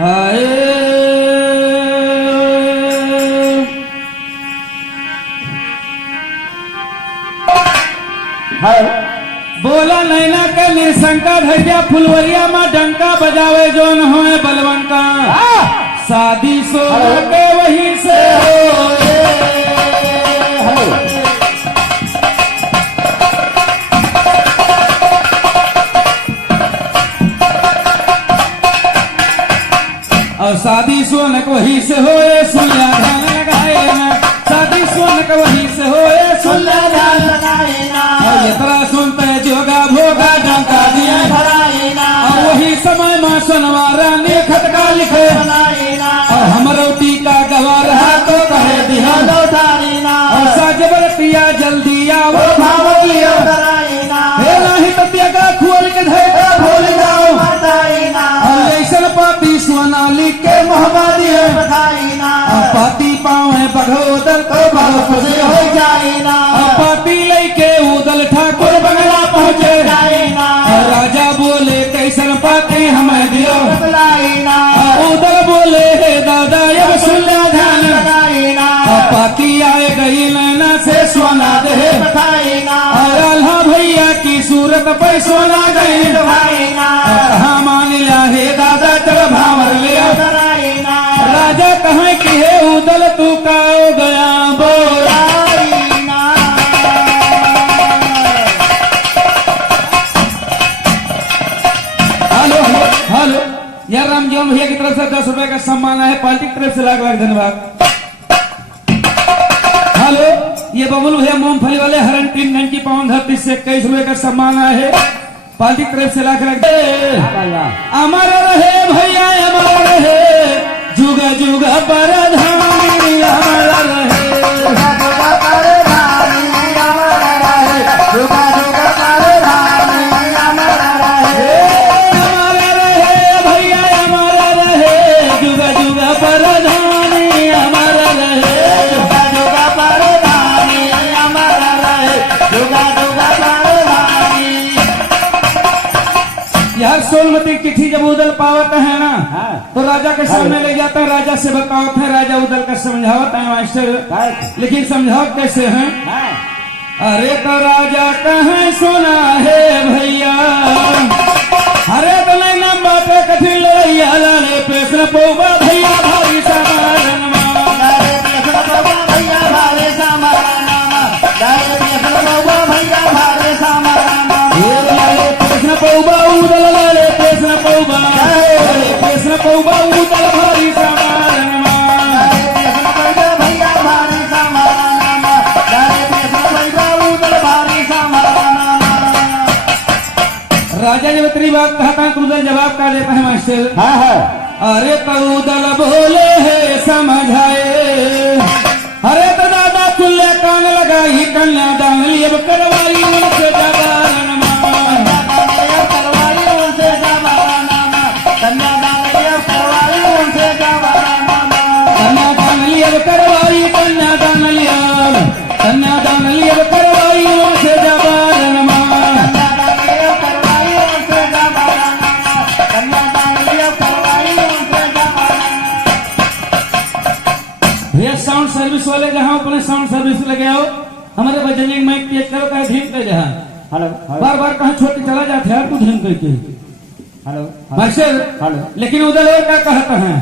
हाय बोला नैना के निशंका धैर्य फुलवरिया में डंका बजावे जो न होए बलवंका शादी सो के वहीं से और शादी सोनक वहीं से होए सुनिया ध्यान लगाए ना शादी सोनक वहीं से होए सुनिया ध्यान लगाए ना और इतना सुनते जोगा भोगा डंका दिया और वही समय माँ सुनवारा ने खटका लिखे और हमरो टीका गवार है तो कहे दिया और साजबर पिया जल्दी आओ भावलिया नहीं ततिया का खोल के धैर्य भूल जाओ ऐसा पापी सोनाली के मोहब्बती पाती पावे बघोदर तो बहुत खुशी हो जाए ना पाती लेके उदल ठाकुर बंगला पहुँचे राजा बोले कैसन पाती हमें दियो उदल बोले हे दादा अब सुन ध्यान पाती आए गई नैना से सोना दे अल्लाह भैया की सूरत पे सोना गई कहा मान लिया हे दादा चल भावर लिया राजा कहे कि हे उदल तू का गया बोला हेलो हेलो यार रामजीवन भैया की तरफ से 10 रुपए का सम्मान है पार्टी की तरफ से लाख लाख धन्यवाद। हेलो ये बबुल भैया मूंगफली वाले हरण 390 पाउंड धरती से 21 रुपए का सम्मान है पार्टी की तरफ से लाख लाख अमर रहे भैया अमर रहे जुग जुग परधानी अमर रहे यार सोलमती चिट्ठी जब उदल पावत है ना तो राजा के सामने ले जाता है राजा से बकावत है राजा उदल का समझावत है मास्टर लेकिन समझावत कैसे है अरे तो राजा कहे सुना है भैया अरे तो नहीं ना बाटे कठिन लड़ैया लाले पेशन पौवा भैया भारी समारन पौबा उदल लाले पेशन पौबा पेशन पौबा उदल भारी समारन राजा जब इतनी बात कहता है तो उदल जवाब का देता है मास्टर अरे तो उदल बोले है समझाए अरे तो दादा तुल्य कान लगाई कन्या दान लिए करवाई उनसे जवान करवाई कन्यादान लिया करवाई उनसे जवान भैया साउंड सर्विस वाले जहाँ अपने साउंड सर्विस लगे आओ हमारे बजने माइक तेज करो कहे धीम कर जहाँ हेलो बार बार कहाँ छोड़ के चला जाते हैं तू धीम करके हेलो मास्टर हेलो लेकिन उधर और क्या कहता है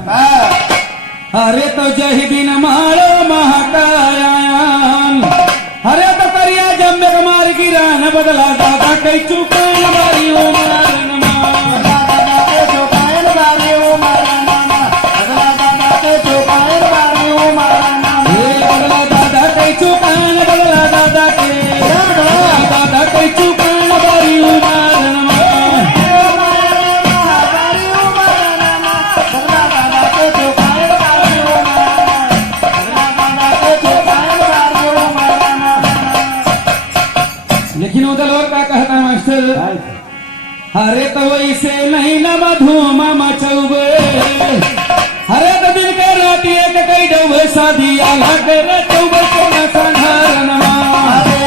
अरे तो जही दिन मारो महाकायान अरे तो करिया जम्बे मार गिरा न बदला दादा कई चुका मारी ओ मारन बदला दादा कई चुका बदला दादा कई चुका मारी ओ मारन लेकिन उधर और क्या कहता है मास्टर अरे तो वैसे नहीं न मधुमा मचौबे अरे तो दिन के राती एक कई डूबे शादी आला के रचौबे सोना संघारनमा अरे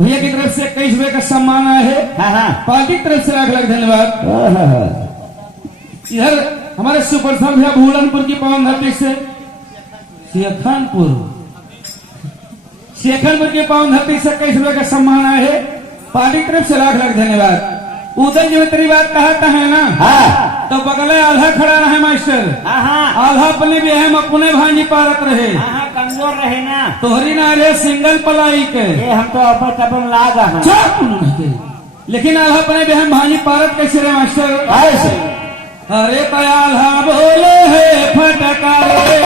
भैया की तरफ से 21 रुपए का सम्मान आया है। हाँ हाँ पार्टी की तरफ से लाख लाख धन्यवाद। हाँ। इधर हमारे सुपर साहब भैया भूलनपुर की पावन धरती से शेखनपुर की पावन धरती से 21 रुपए का सम्मान आया है। पार्टी की तरफ से लाख लाख धन्यवाद। उदय जो तेरी बात कहता है ना, हाँ तो बगले आल्हा खड़ा रहे मास्टर। हाँ आल्हा अपने भी हम अपने भांजी पारत रहे। हाँ कमजोर रहे ना तोहरी ना रहे सिंगल पलाई के ये हम तो अपन तबम लाग हैं। लेकिन आल्हा अपने भी हम भांजी पारत कैसे रहे मास्टर? कैसे? अरे तो आल्हा बोले है फटका रे।